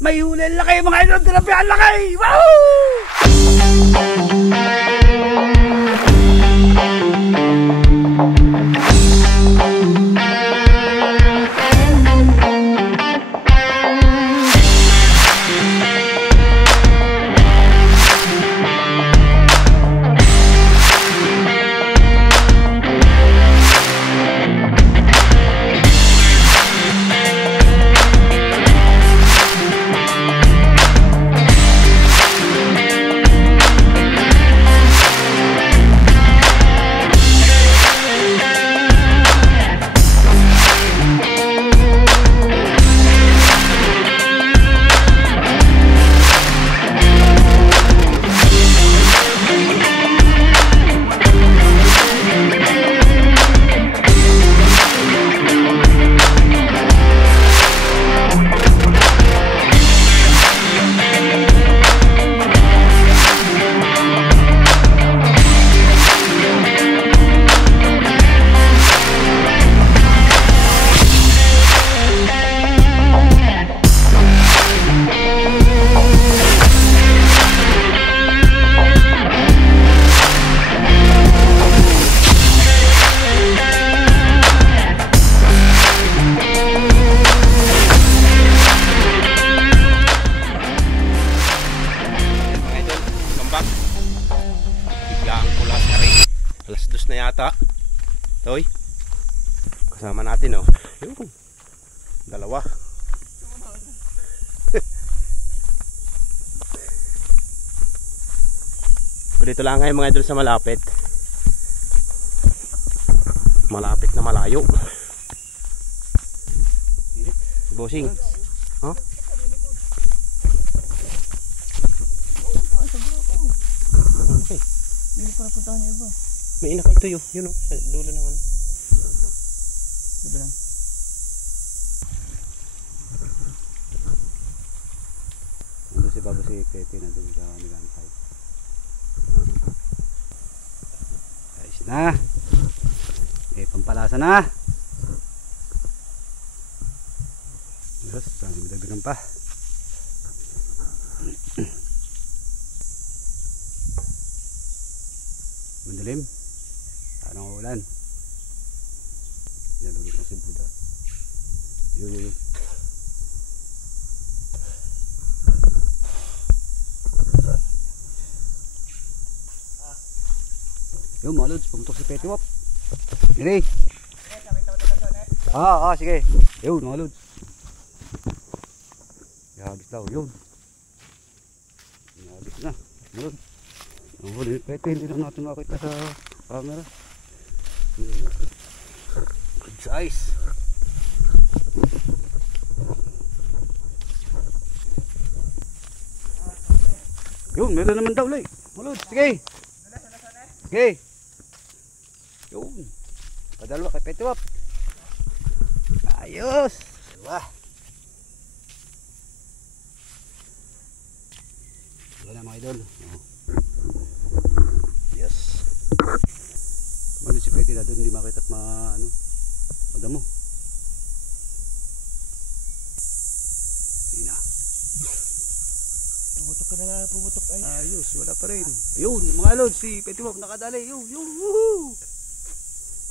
May huli ang laki mga idol. Grabe ang laki. Woo! Alas 2 na yata. Toy. Kasama natin oh. Yung dalawa. Dito lang ngayon mga idol sa malapit. Malapit na malayo. Bossing. Huh? Okay. Hindi ko napuntahan yung iba. May ina ito yun. Yun o. Sa dulo naman. Dulo lang. Nandun si Babo si Pepe na dun sa Milantay. Ayos na. Eh, pampalasa na. Yes, saan madagdagan pa. Mandilim. Anong ulan? Yan, lulutang si Buda. Yun. Yung mga lods, pumuntok si Petty Wap. Gini. Sige. Yun mga lods. Yagis daw, yun. Yagis na. Yun. Ang huli ni Petty, hindi lang natin makita sa camera. Good size. Yun, meron naman daw ulit. Mga lods, sige. Sige. Yun. Padalwa kay Petty Wap. Ayos. Wah. Wala mga idol. Yes. Mali si Petty na doon hindi makita at madamo. Hindi na. Pubutok ka na lang, pubutok ay. Ayos, wala pa rin. Ayun, mga lods, si Petty Wap nakadali. Yun. Woohoo!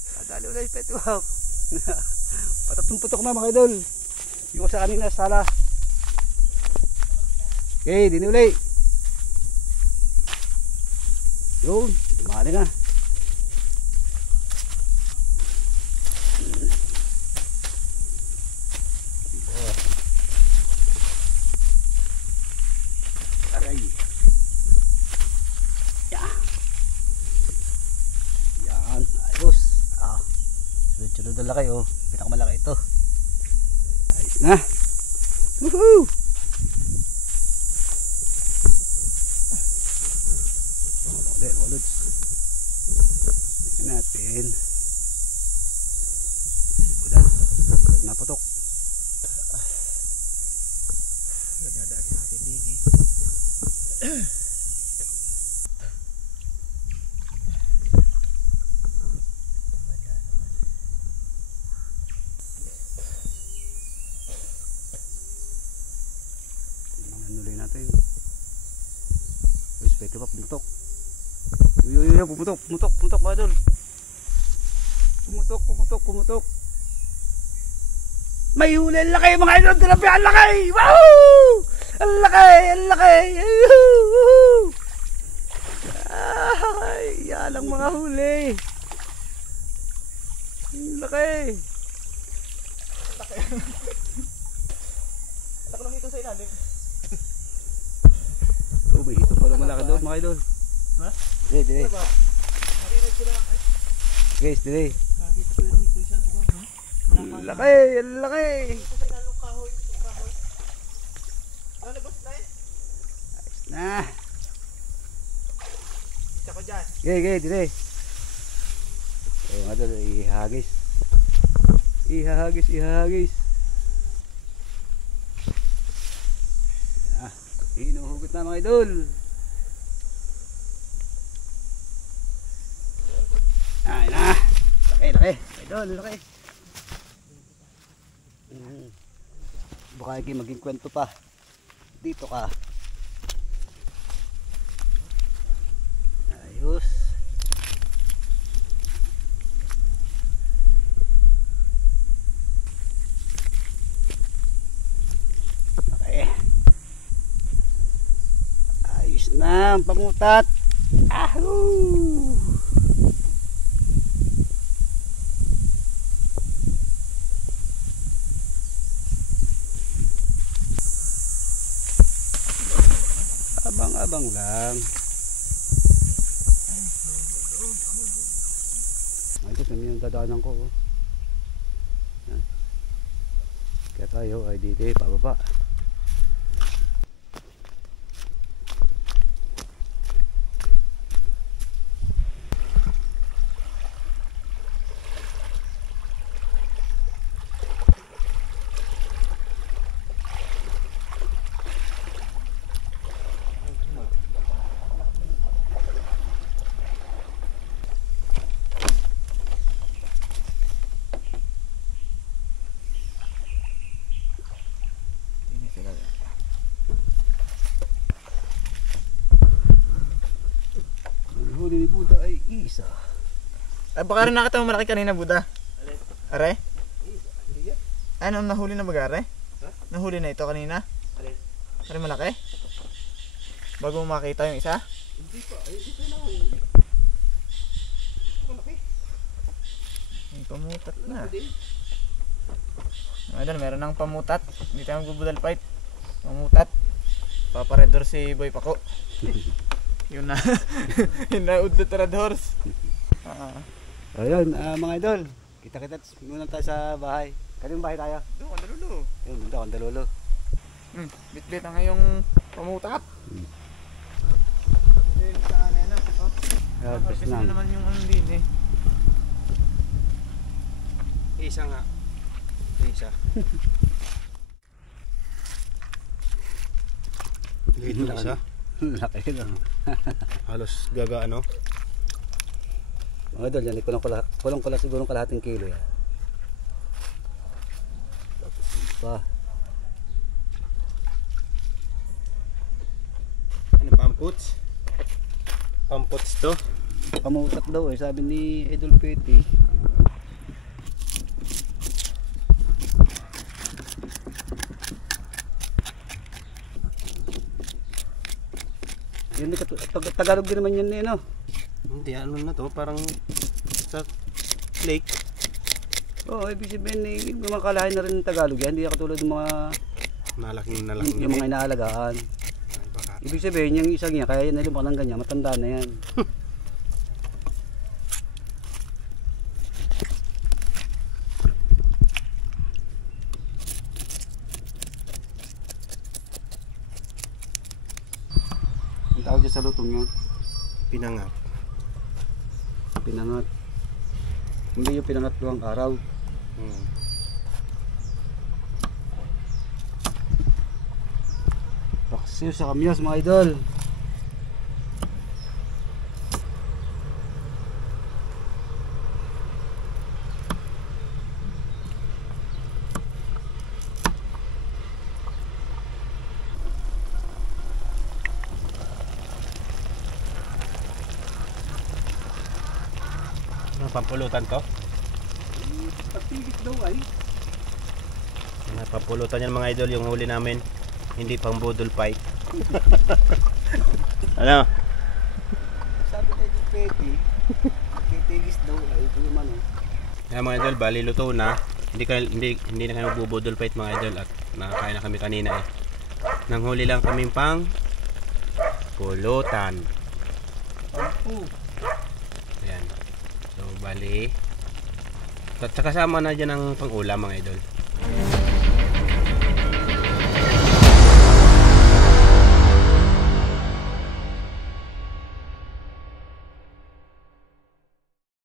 Nakadali ulit si Petty Wap. Patatong putok na mga idol. Yung sa kanina sala. Okay, dinuli. Yun, dumali na. Aray. Yan, ayos. Sunod-sunod na laki oh. Pinakamalaki ito. Ayos na. Woohoo! Lods. Tingnan natin. Ay, buda. Naputok. Nagdadaan sa atin din eh. natin. Uy, Petty Wap, pumutok. Uy, pumutok mga idol. Pumutok. May huli, ang laki mga idol, grabe, ang laki! Woohoo! Ang laki! Woohoo! Ay, yan ang mga huli. Ang laki. Taklong ito sa ilalim. Oh, may hito pala malaki doon mga idol. Ha? Dire. Narinig ko na. Guys, dire. Nakakita ko yung ito sa buwan, no? Ang laki. Ito sa ilalong kahoy. Lalabas na eh. Na. Isa ko dyan. Okay, dire. Mga idol, ihahagis. Hinuhugot na mga idol. Ay na. Laki. Idol, laki. Baka maging kwento pa. Dito ka. Ayos. Na ang pangutat. Ahoo! Abang lang. Ito kami yung dadaanan ko. Yan. Kaya tayo ay dito pababa. Huli ni Buddha ay isa. Ay, baka rin nakita mo malaki kanina, Buddha. Are? Ano, nahuli na ba, Are? Nahuli na ito kanina? Are malaki? Bago mo makita yung isa? Hindi pa, hindi pa nahuli. Malaki. May pamutat na. Idol, meron ng pamutat. Hindi tayo magbubudal fight. Pamutat. Paparedor si Boy Paco. Yun na. Yun na udlot red horse. Ayun, mga idol. Kita muna tayo sa bahay. Kanong bahay tayo? Doon, Kandalulo. Ayun, doon ako, Kandalulo. Bit-bit ang ngayong pamutat. Yun sa nena. Harvest Kasi na. naman yung ano din eh. Isa nga. Isa. Liit na isa. Laki lang. Halos gaga ano. Mga idol, yan, kulang ko lang siguro kalahating kilo yan. Tapos yun pa. Ano pamputs? Pamputs to. Pamutak daw eh, sabi ni Idol Petty. Yun, Tagalog din naman yun eh, no? Hindi, ano na to, parang sa lake. Oo, ibig sabihin eh, mga kalahin na rin ng Tagalog yan. Hindi katulad ng mga Nalaking yung mga inaalagaan. baka. Ibig sabihin, yung isang niya, kaya yan nalimukan ng ganyan, matanda na yan. Ang tawag dyan sa lutong yun, Pinangat. pinangat. Hindi yung pinangat doang araw. Paksiw sa kamyas mga idol. pampulutan to. Pagtigit daw ay. Mga pampulutan yan mga idol yung huli namin. Hindi pang budol fight. Ano? Sabi na yung peti. Titigis daw ay. Ito yung ano. Yan mga idol, bali luto na. Hindi na kami bubudol fight mga idol at nakakain na kami kanina eh. Nanghuli lang kaming pang pulutan. Ayan. So bali. At kasama na dyan ang pang ulam mga idol.